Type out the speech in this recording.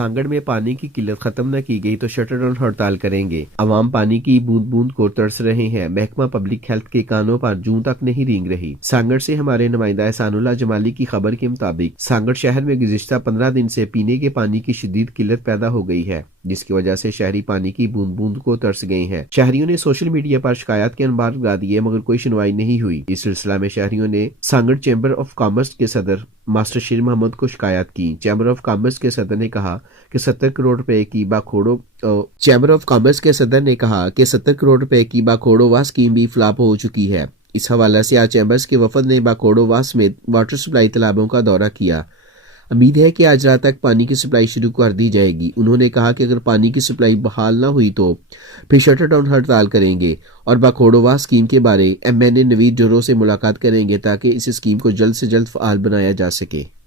سانگڑ میں پانی کی قلت ختم نہ کی گئی تو شٹر ڈاؤن ہڑتال کریں گے۔ عوام پانی کی بوند بوند کو ترس رہے ہیں، محکمہ پبلک ہیلتھ کے کانوں پر جون تک نہیں رینگ رہی۔ سانگڑ سے ہمارے نمائندہ احسان اللہ جمالی کی خبر کے مطابق سانگڑ شہر میں گزشتہ 15 دن سے پینے کے پانی کی شدید قلت پیدا ہو گئی ہے، جس کی وجہ سے شہری پانی کی بوند بوند کو ترس گئے ہیں۔ شہریوں نے سوشل میڈیا پر شکایات کے انبار لگا دیے مگر کوئی سنوائی نہیں ہوئی۔ اس سلسلہ میں شہریوں نے سانگڑ چیمبر آف کامرس کے صدر ماسٹر شیر محمد کو شکایت کی۔ چیمبر آف کامرس کے صدر نے کہا کہ 70 کروڑ روپے کی باکھوڑو واس اسکیم بھی فلاپ ہو چکی ہے۔ اس حوالے سے آج چیمبرز کے وفد نے باکھوڑو واس سمیت واٹر سپلائی تالابوں کا دورہ کیا۔ امید ہے کہ آج رات تک پانی کی سپلائی شروع کر دی جائے گی۔ انہوں نے کہا کہ اگر پانی کی سپلائی بحال نہ ہوئی تو پھر شٹر ڈاؤن ہڑتال کریں گے اور باکھوڑو واس اسکیم کے بارے ایم این اے نوید ڈورو سے ملاقات کریں گے تاکہ اس اسکیم کو جلد سے جلد فعال بنایا جا سکے۔